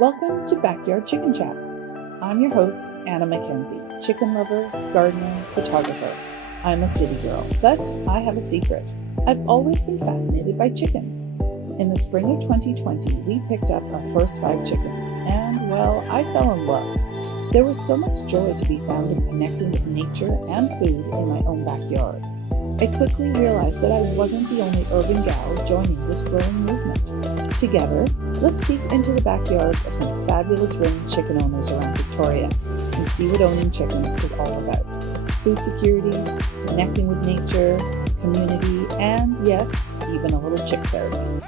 Welcome to Backyard Chicken Chats. I'm your host, Anna Mackenzie, chicken lover, gardener, photographer. I'm a city girl, but I have a secret. I've always been fascinated by chickens. In the spring of 2020, we picked up our first 5 chickens, and, well, I fell in love. There was so much joy to be found in connecting with nature and food in my own backyard. I quickly realized that I wasn't the only urban gal joining this growing movement. Together, let's peek into the backyards of some fabulous ring chicken owners around Victoria and see what owning chickens is all about. Food security, connecting with nature, community, and yes, even a little chick therapy.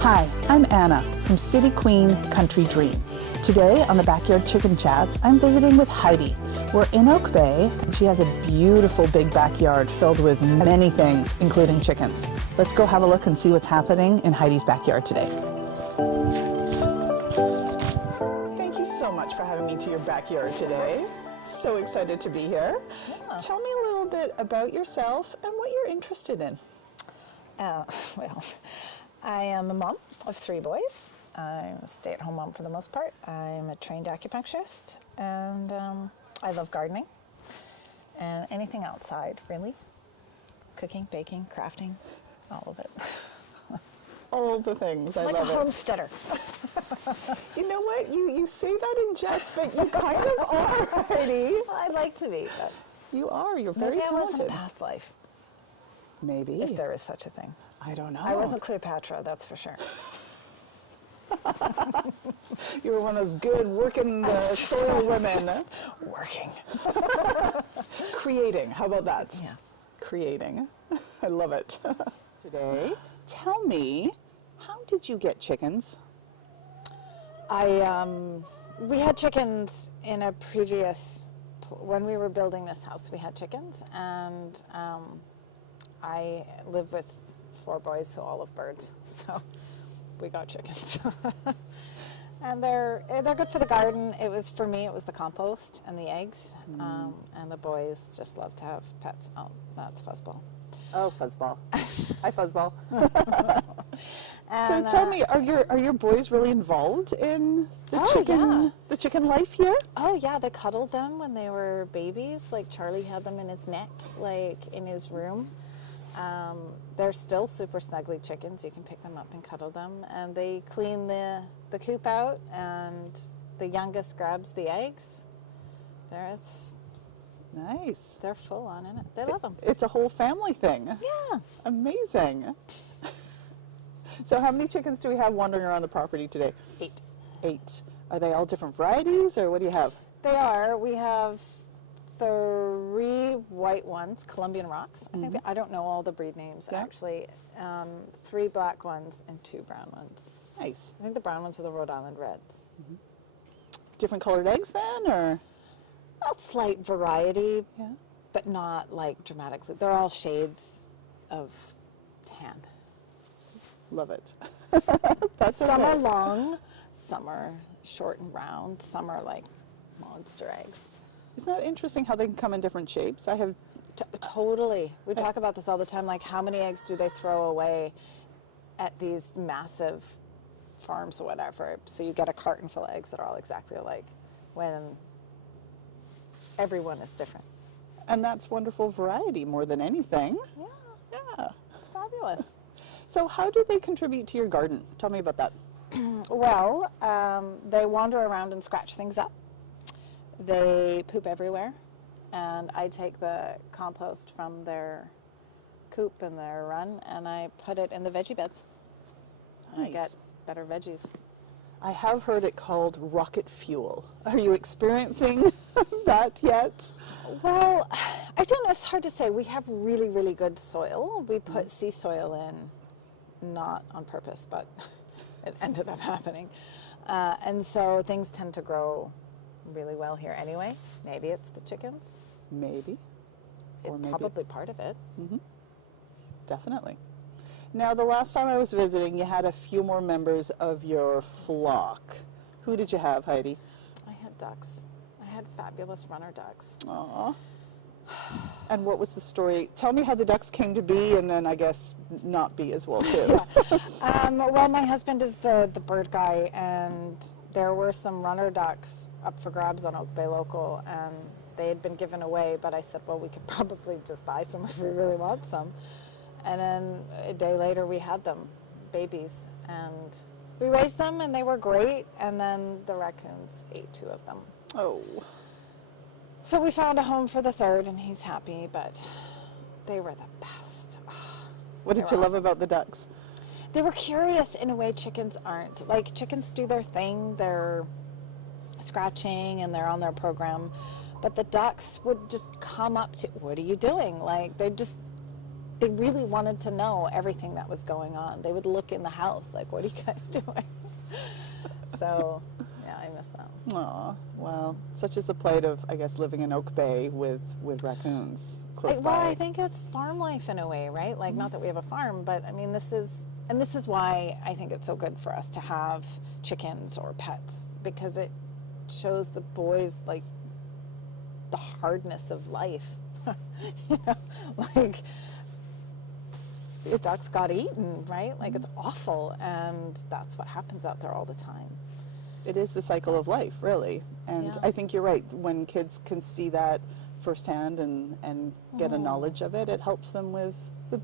Hi, I'm Anna from City Queen Country Dream. Today on the Backyard Chicken Chats, I'm visiting with Heidi. We're in Oak Bay, and she has a beautiful big backyard filled with many things, including chickens. Let's go have a look and see what's happening in Heidi's backyard today. Thank you so much for having me to your backyard today. So excited to be here. Yeah. Tell me a little bit about yourself and what you're interested in. Well, I am a mom of 3 boys. I'm a stay-at-home mom for the most part. I'm a trained acupuncturist, and I love gardening and anything outside, really. Cooking, baking, crafting, all of it. All the things. I love it. Like a homesteader. You know what? You say that in jest, but you kind of are, Heidi. Well, I'd like to be, but you are. You're very maybe talented. I was in a past life. Maybe. If there is such a thing. I don't know. I wasn't Cleopatra, that's for sure. You were one of those good working the soil women. Working. Creating. How about that? Yeah. Creating. I love it. Today, tell me, how did you get chickens? We had chickens in a previous, when we were building this house, we had chickens, and I live with 4 boys who all love birds, so we got chickens. And they're good for the garden. It was, for me, it was the compost and the eggs, and the boys just love to have pets. Oh, that's Fuzzball. Oh, Fuzzball. Hi, Fuzzball. And, so tell me, are your boys really involved in the chicken life here? Oh yeah, they cuddled them when they were babies. Like Charlie had them in his neck, like in his room. They're still super snuggly chickens. You can pick them up and cuddle them. And they clean the coop out, and the youngest grabs the eggs. There's nice. They're full on in it. They love them. It's a whole family thing. Yeah. Amazing. So how many chickens do we have wandering around the property today? 8. 8. Are they all different varieties, or what do you have? They are. We have 3 white ones, Colombian rocks. I don't know all the breed names, actually. 3 black ones and 2 brown ones. Nice. I think the brown ones are the Rhode Island Reds. Different colored eggs then, or? A slight variety, but not like dramatically. They're all shades of tan. Love it. That's okay. Some are long, some are short and round, some are like monster eggs. Isn't that interesting how they can come in different shapes? I have totally. We talk about this all the time, like how many eggs do they throw away at these massive farms or whatever. So you get a carton full of eggs that are all exactly alike when everyone is different. And that's wonderful variety more than anything. Yeah, it's fabulous. So how do they contribute to your garden? Tell me about that. Well, they wander around and scratch things up. They poop everywhere, and I take the compost from their coop and their run, and I put it in the veggie beds. Nice. I get better veggies. I have heard it called rocket fuel. Are you experiencing that yet? Well, I don't know. It's hard to say. We have really, really good soil. We put sea soil in, not on purpose, but it ended up happening. And so things tend to grow really well here anyway. Maybe it's the chickens. Maybe. It's probably part of it. Definitely. Now, the last time I was visiting, you had a few more members of your flock. Who did you have, Heidi? I had ducks. I had fabulous runner ducks. Aww. And what was the story? Tell me how the ducks came to be, and then I guess not be as well too. Well, my husband is the bird guy, and there were some runner ducks up for grabs on Oak Bay Local, and they had been given away, but I said, well, we could probably just buy some if we really want some. And then a day later we had them, babies, and we raised them and they were great, and then the raccoons ate 2 of them. Oh. So we found a home for the 3rd, and he's happy, but they were the best. What did you love about the ducks? They were curious in a way chickens aren't. Like, chickens do their thing, they're scratching and they're on their program, but the ducks would just come up to, what are you doing? Like, they really wanted to know everything that was going on. They would look in the house like, what are you guys doing? So, yeah, I miss that. Aw, well, such is the plight of, I guess, living in Oak Bay with raccoons close by. Well, I think it's farm life in a way, right? Like, not that we have a farm, but I mean, this is why I think it's so good for us to have chickens or pets, because it shows the boys, like, the hardness of life. You know, like, these ducks got eaten, right? Like, it's awful, and that's what happens out there all the time. It is the cycle of life, really. And Yeah. I think you're right. When kids can see that firsthand and get a knowledge of it, it helps them with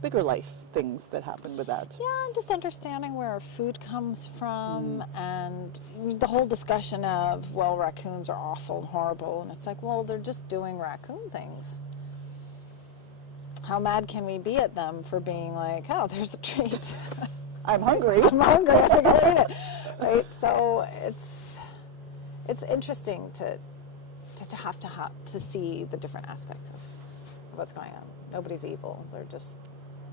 bigger life things that happen with that. Yeah, and just understanding where our food comes from, and the whole discussion of, well, raccoons are awful and horrible, and it's like, well, they're just doing raccoon things. How mad can we be at them for being like, oh, there's a treat. I'm hungry. I'm hungry, I think I'll eat it. Right? So it's interesting to have to see the different aspects of what's going on. Nobody's evil. They're just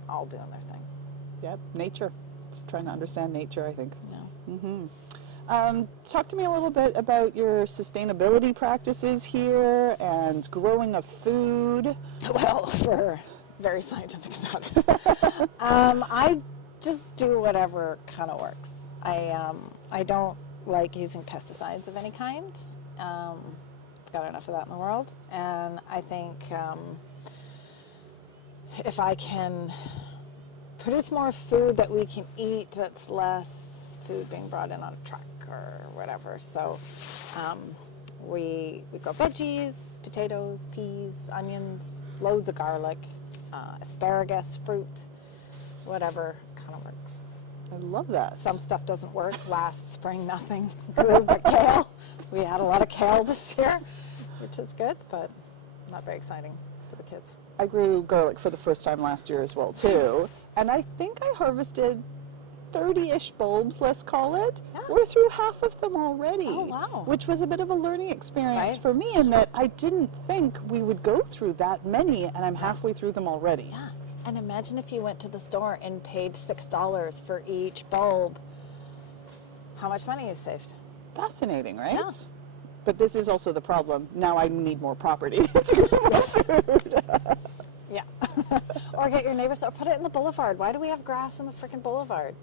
all doing their thing. Yep, nature. Just trying to understand nature, I think. No. Talk to me a little bit about your sustainability practices here and growing of food. Well, we're very scientific about it. I just do whatever kind of works. I don't like using pesticides of any kind. I've got enough of that in the world, and I think if I can produce more food that we can eat, that's less food being brought in on a truck or whatever. So we grow veggies, potatoes, peas, onions, loads of garlic, asparagus, fruit, whatever kind of works. I love that. Some stuff doesn't work. Last spring, nothing grew but kale. We had a lot of kale this year, which is good, but not very exciting for the kids. I grew garlic for the first time last year as well, too. And I think I harvested 30-ish bulbs, let's call it. Yeah. We're through half of them already. Oh, wow. Which was a bit of a learning experience Right. for me, in that I didn't think we would go through that many, and I'm halfway through them already. Yeah. And imagine if you went to the store and paid $6 for each bulb. How much money you saved? Fascinating, right? Yeah. But this is also the problem. Now I need more property to grow more food. Yeah. Or get your neighbors, or put it in the boulevard. Why do we have grass in the frickin' boulevard?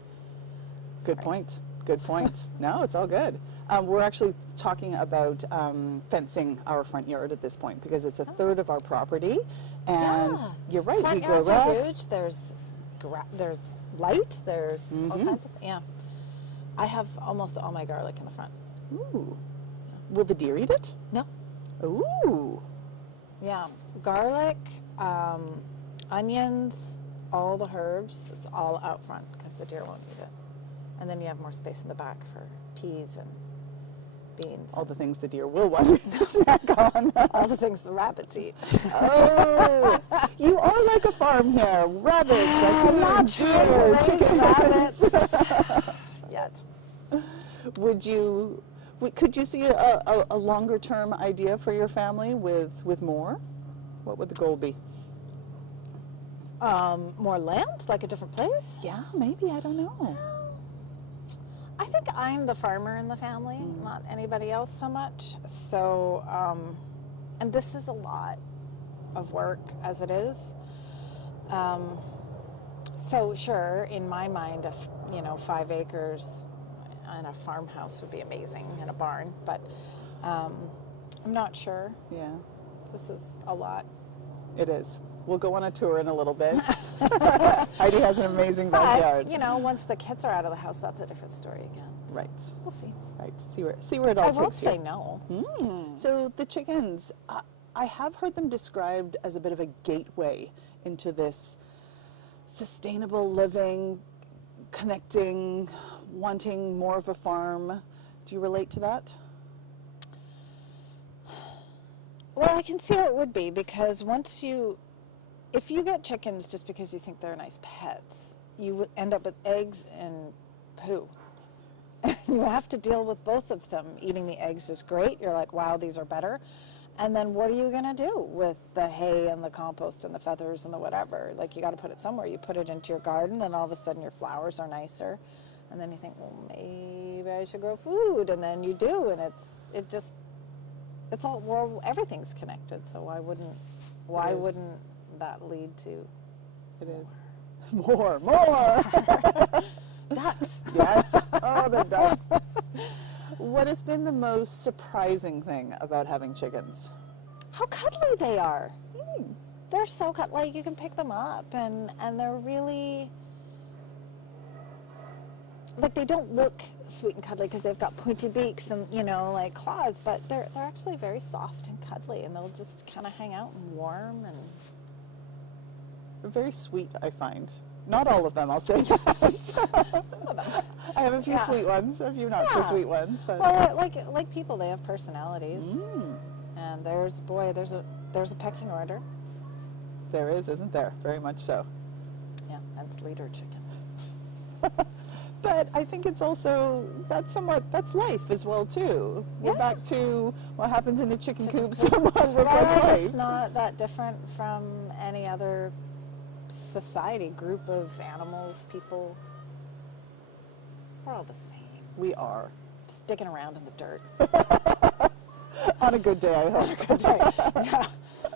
Good point. Good point. No, it's all good. We're actually talking about fencing our front yard at this point, because it's a third of our property. And Yeah. you're right, Front we grow yards are grass. huge. There's light. There's all kinds of, yeah. I have almost all my garlic in the front. Ooh. Will the deer eat it? No. Ooh. Yeah, garlic, onions, all the herbs, it's all out front because the deer won't eat it. And then you have more space in the back for peas and beans. All the things the deer will want to snack on. all the things the rabbits eat. Oh, you are like a farm here. Rabbits, raccoons, deer, raise chickens. rabbits. Yet. Could you see a longer term idea for your family with more? What would the goal be? More land, like a different place? Yeah, maybe, I don't know. I think I'm the farmer in the family, not anybody else so much. So, and this is a lot of work as it is. So sure, in my mind, 5 acres and a farmhouse would be amazing, and a barn, but I'm not sure. Yeah. This is a lot. It is. We'll go on a tour in a little bit. Heidi has an amazing backyard. But, you know, once the kids are out of the house, that's a different story again. So Right. we'll see. Right. See where it all I takes won't you. say no. So the chickens, I have heard them described as a bit of a gateway into this sustainable living, connecting, wanting more of a farm. Do you relate to that? Well, I can see how it would be, because if you get chickens just because you think they're nice pets, you would end up with eggs and poo. You have to deal with both of them. Eating the eggs is great. You're like, wow, these are better. And then what are you going to do with the hay and the compost and the feathers and the whatever? Like, you got to put it somewhere. You put it into your garden, then all of a sudden your flowers are nicer. And then you think, well, maybe I should grow food. And then you do, and it's all, well, everything's connected. So why wouldn't that lead to It is. More. ducks? Yes. Oh, the ducks. What has been the most surprising thing about having chickens? How cuddly they are. They're so cuddly. Like, you can pick them up, and they're really, like, they don't look sweet and cuddly because they've got pointy beaks and, you know, like claws, but they're actually very soft and cuddly, and they'll just kind of hang out and warm. And They're very sweet, I find. Not all of them, I'll say that. some of them. I have a few Yeah. sweet ones, a few not so Yeah. sweet ones. But Well, like people, they have personalities. And there's a pecking order. there is, isn't there? Very much so. Yeah, that's leader chicken. But I think it's also, that's life as well too. We're Yeah. back to what happens in the chicken coop. coop. Someone reports Well, life. it's not that different from any other society, group of animals, people. We're all the same. We are. Just digging around in the dirt. On a good day, I hope. Good day. Yeah.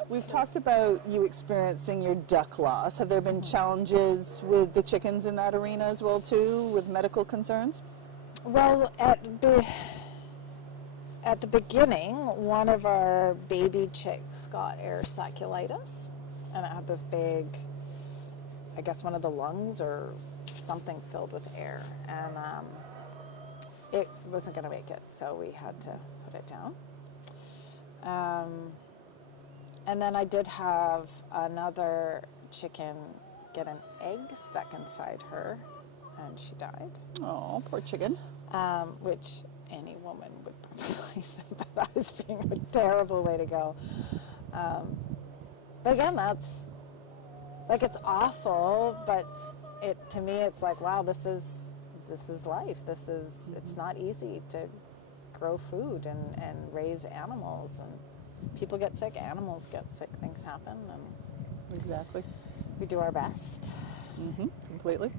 We've talked about you experiencing your duck loss. Have there been challenges with the chickens in that arena as well too, with medical concerns? Well, at the beginning, one of our baby chicks got air sacculitis, and it had this big, I guess one of the lungs or something filled with air, and it wasn't going to make it, so we had to put it down. And then I did have another chicken get an egg stuck inside her, and she died. Oh, poor chicken. Which any woman would probably sympathize being a terrible way to go. But again, that's, like, it's awful, but to me, it's like, wow, this is life. It's not easy to grow food and raise animals, and people get sick, animals get sick, things happen, and Exactly. we do our best. Completely.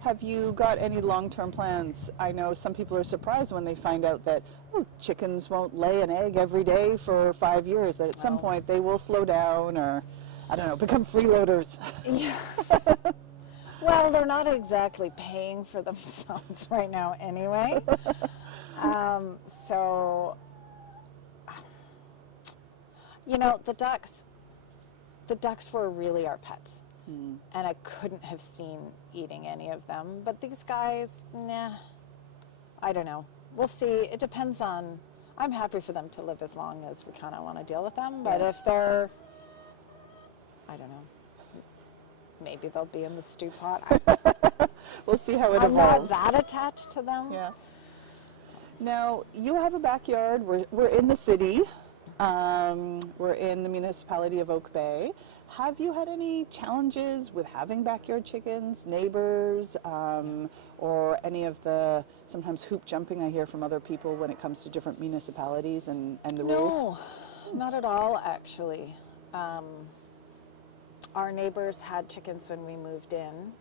Have you got any long-term plans? I know some people are surprised when they find out that chickens won't lay an egg every day for 5 years, that at some point they will slow down or, I don't know, become freeloaders. Yeah. Well, they're not exactly paying for themselves right now anyway. So, you know, the ducks were really our pets. And I couldn't have seen eating any of them. But these guys, nah, I don't know. We'll see. It depends on, I'm happy for them to live as long as we kind of want to deal with them. But if they're, I don't know, maybe they'll be in the stew pot. We'll see how it I'm not evolves. that attached to them. Yeah. Now, you have a backyard. We're in the city. We're in the municipality of Oak Bay. Have you had any challenges with having backyard chickens, neighbors, or any of the sometimes hoop jumping I hear from other people when it comes to different municipalities and the rules? No, not at all, actually. Our neighbors had chickens when we moved in,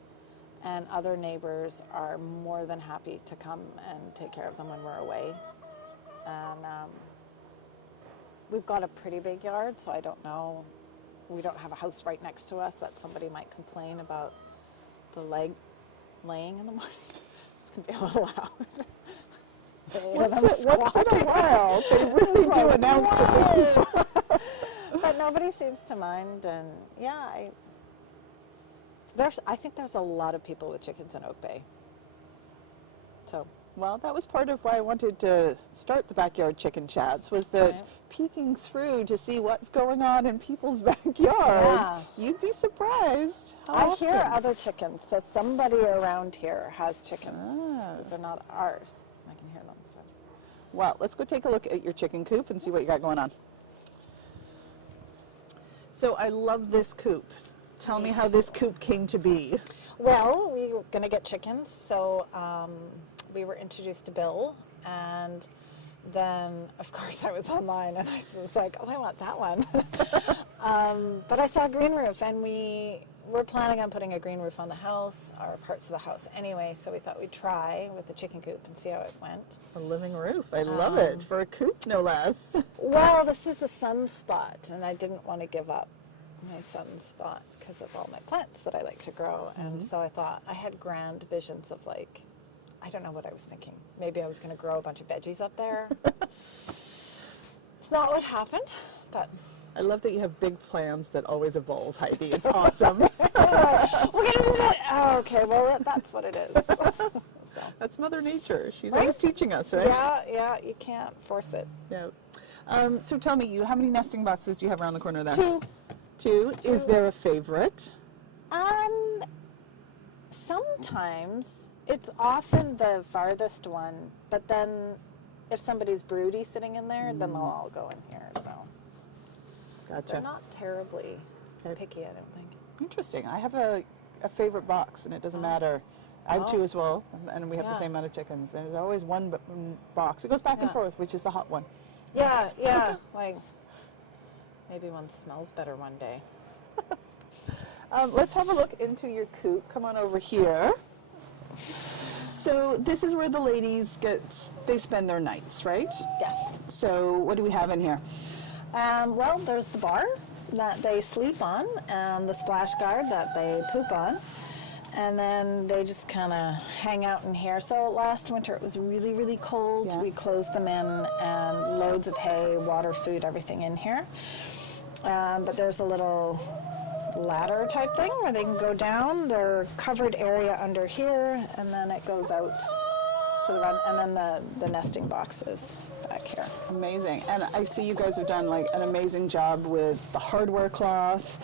and other neighbors are more than happy to come and take care of them when we're away. And we've got a pretty big yard, so I don't know. We don't have a house right next to us that somebody might complain about the laying in the morning. It's going to be a little loud. Once in a while, they really do announce the big. But nobody seems to mind, and yeah, I think there's a lot of people with chickens in Oak Bay. So. Well, that was part of why I wanted to start the Backyard Chicken Chats, was that Right. peeking through to see what's going on in people's backyards. Yeah. You'd be surprised how I often. hear other chickens, so somebody around here has chickens. Ah. They're not ours. I can hear them. So. Well, let's go take a look at your chicken coop and see what you got going on. So I love this coop. Tell me how this coop came to be. Well, we were going to get chickens, so we were introduced to Bill, and then, of course, I was online, and I was like, oh, I want that one. But I saw a green roof, and we were planning on putting a green roof on the house, or parts of the house anyway, so we thought we'd try with the chicken coop and see how it went. A living roof. I love it. For a coop, no less. Well, this is a sunspot, and I didn't want to give up my sunspot because of all my plants that I like to grow. And so I thought, I had grand visions of, like, I don't know what I was thinking. Maybe I was going to grow a bunch of veggies up there. It's not what happened, but I love that you have big plans that always evolve, Heidi. It's awesome. we're going to do that. Oh, okay, well, that's what it is. So. That's Mother Nature. She's Right? always teaching us, right? Yeah, you can't force it. Yeah. So tell me, how many nesting boxes do you have around the corner there? Two. Two. Is there a favorite? Sometimes it's often the farthest one, but then if somebody's broody sitting in there, then they'll all go in here. So Gotcha. they're not terribly picky, I don't think. Interesting. I have a favorite box, and it doesn't matter. I have two as well, and we have the Yeah. same amount of chickens. There's always one box. It goes back and Yeah. forth, which is the hot one. Yeah. Like maybe one smells better one day. Let's have a look into your coop. Come on over here. So this is where the ladies they spend their nights, right? Yes. So what do we have in here? Well, there's the bar that they sleep on, and the splash guard that they poop on. And then they just kind of hang out in here. So last winter it was really, really cold. Yeah. We closed them in, and loads of hay, water, food, everything in here. But there's a little ladder type thing where they can go down. Their covered area under here, and then it goes out to the run, and then the nesting boxes back here. Amazing. And I see you guys have done like an amazing job with the hardware cloth.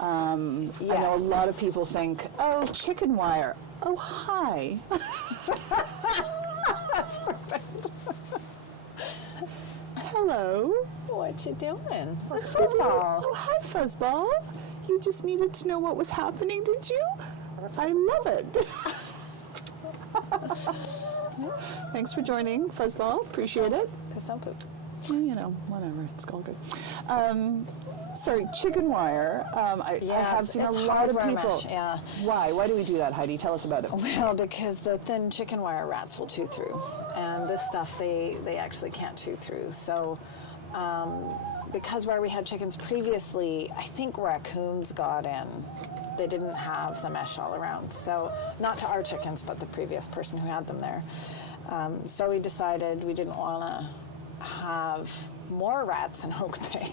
I know a Yes. lot of people think, oh, chicken wire. Oh, hi. That's perfect. Hello. What you doing? What's Fuzzball. football? Oh, hi, Fuzzball. You just needed to know what was happening, did you? I love it. Thanks for joining, Fuzzball. Appreciate it. Piss on poop. You know, whatever. It's all good. Sorry, chicken wire. I have seen a it's lot of hardware people. mesh, yeah. Why? Why do we do that, Heidi? Tell us about it. Well, because the thin chicken wire rats will chew through, and this stuff they actually can't chew through. So, because where we had chickens previously, I think raccoons got in. They didn't have the mesh all around. So, not to our chickens, but the previous person who had them there. So we decided we didn't want to have more rats in Oak Bay.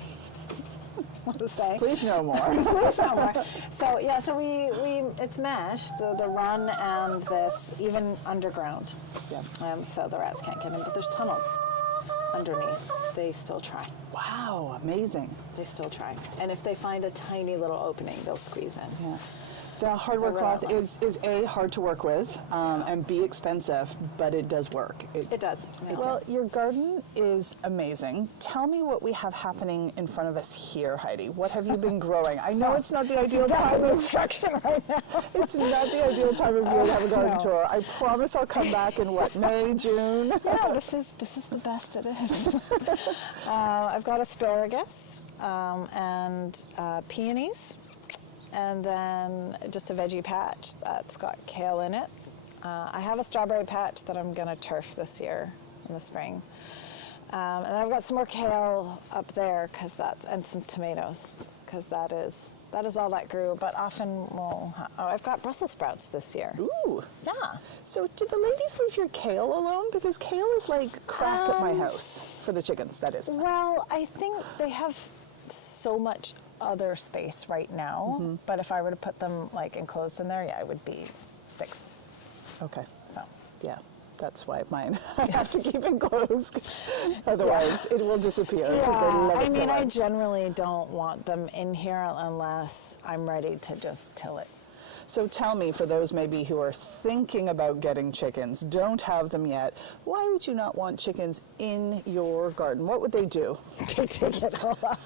What to say? Please no more. Please no more. So yeah, so we it's mesh, the run and this, even underground. Yeah. So the rats can't get in, but there's tunnels underneath. They still try. Wow, amazing. They still try. And if they find a tiny little opening, they'll squeeze in. Yeah. The hardware They're cloth relentless. is A, hard to work with, and B, expensive, but it does work. It does. Well, your garden is amazing. Tell me what we have happening in front of us here, Heidi. What have you been growing? I know it's not the ideal time of construction right now. It's not the ideal time of year to have a garden No. tour. I promise I'll come back in May, June. Yeah, this is the best it is. I've got asparagus and peonies, and then just a veggie patch that's got kale in it. I have a strawberry patch that I'm going to turf this year in the spring. And then I've got some more kale up there and some tomatoes, because that is all that grew. But often I've got Brussels sprouts this year. Ooh. Yeah. So did the ladies leave your kale alone? Because kale is like crack at my house for the chickens, that is. Well, I think they have so much other space right now, but if I were to put them like enclosed in there, yeah, it would be sticks. Okay. So Yeah, that's why mine I have to keep enclosed. Otherwise, it will disappear. 'Cause they love I it so mean, I much. generally don't want them in here unless I'm ready to just till it. So tell me, for those maybe who are thinking about getting chickens, don't have them yet, why would you not want chickens in your garden? What would they do? They take it all up.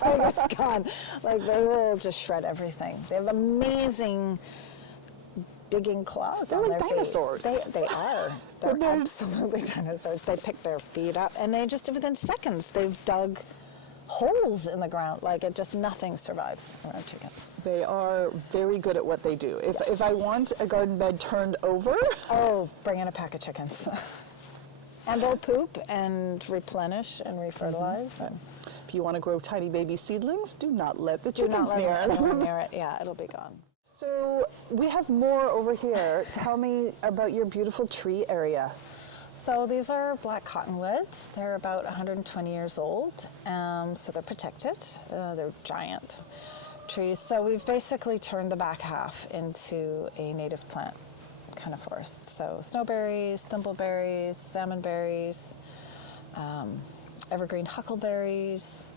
Like it's gone. Like they will just shred everything. They have amazing digging claws. They're on like their dinosaurs. Feet. They are. They're absolutely dinosaurs. They pick their feet up, and they just within seconds they've dug holes in the ground. Like it just nothing survives around chickens. They are very good at what they do. If I want a garden bed turned over, Oh, bring in a pack of chickens. And they'll poop and replenish and refertilize. And if you want to grow tiny baby seedlings, do not let the do not chickens let near anyone them. near it. Yeah, it'll be gone. So we have more over here. Tell me about your beautiful tree area. So these are black cottonwoods. They're about 120 years old, so they're protected. They're giant trees. So we've basically turned the back half into a native plant kind of forest. So snowberries, thimbleberries, salmonberries, evergreen huckleberries,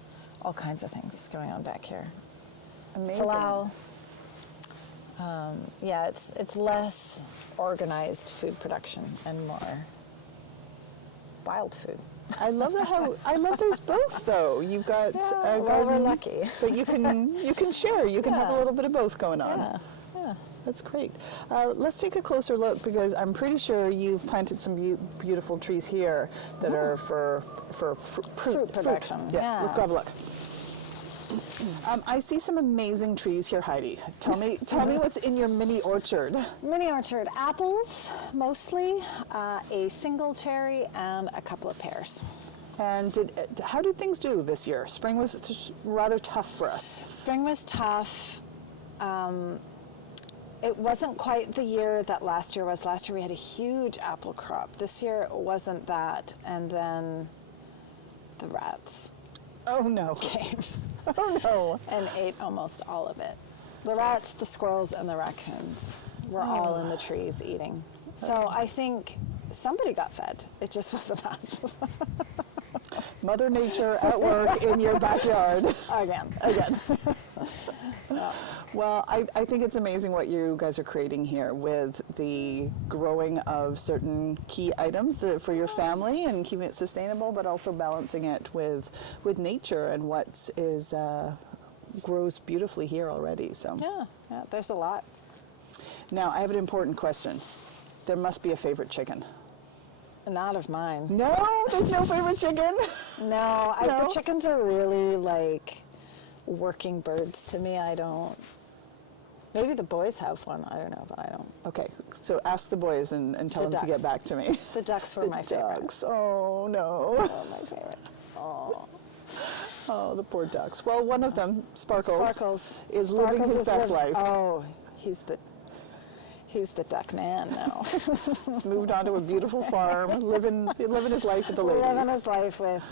all kinds of things going on back here. Amazing. Salal. Yeah, it's less organized food production and more wild food. I love I love those both though. You've got Yeah, a well, garden we're lucky. that you can share. You can have a Yeah. little bit of both going on. Yeah. That's great. Let's take a closer look because I'm pretty sure you've planted some beautiful trees here that are for Fruit production. Yes, Yeah. let's go have a look. I see some amazing trees here, Heidi. Tell me what's in your mini orchard. Mini orchard, apples mostly, a single cherry, and a couple of pears. And how did things do this year? Spring was rather tough for us. Spring was tough. It wasn't quite the year that last year was. Last year we had a huge apple crop. This year it wasn't that, and then the rats Oh no. came Oh no. and ate almost all of it. The rats, the squirrels, and the raccoons were all in the trees eating. So I think somebody got fed. It just wasn't us. Mother Nature at work in your backyard. Again. Well, I think it's amazing what you guys are creating here with the growing of certain key items for your family and keeping it sustainable, but also balancing it with nature and what grows beautifully here already. So Yeah, there's a lot. now I have an important question. There must be a favorite chicken. Not of mine. No, there's no favorite chicken. No, No? the chickens are really like working birds to me. I don't. Maybe the boys have one. I don't know, but I don't. Okay, so ask the boys and tell The them to get ducks. back to me. The ducks were my favorite. Ducks. Oh no. Oh, my favorite. Oh, Oh, the poor ducks. Well, one of them, Sparkles, Sparkles is living Sparkles his is best life. Oh, he's the duck man now. He's moved on to a beautiful farm, living his life with the ladies. Living his life with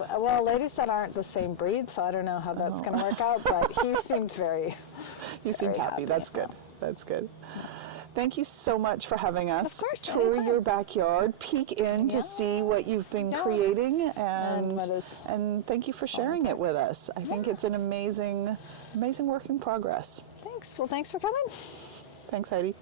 ladies that aren't the same breed, so I don't know how that's going to work out. But he seemed He seemed very happy. happy. That's good. That's good. Thank you so much for having us. Of course, tour anytime. your backyard, peek in to see what you've been creating, and thank you for sharing it with us. I think it's an amazing work in progress. Thanks. Well, thanks for coming. Thanks, Heidi.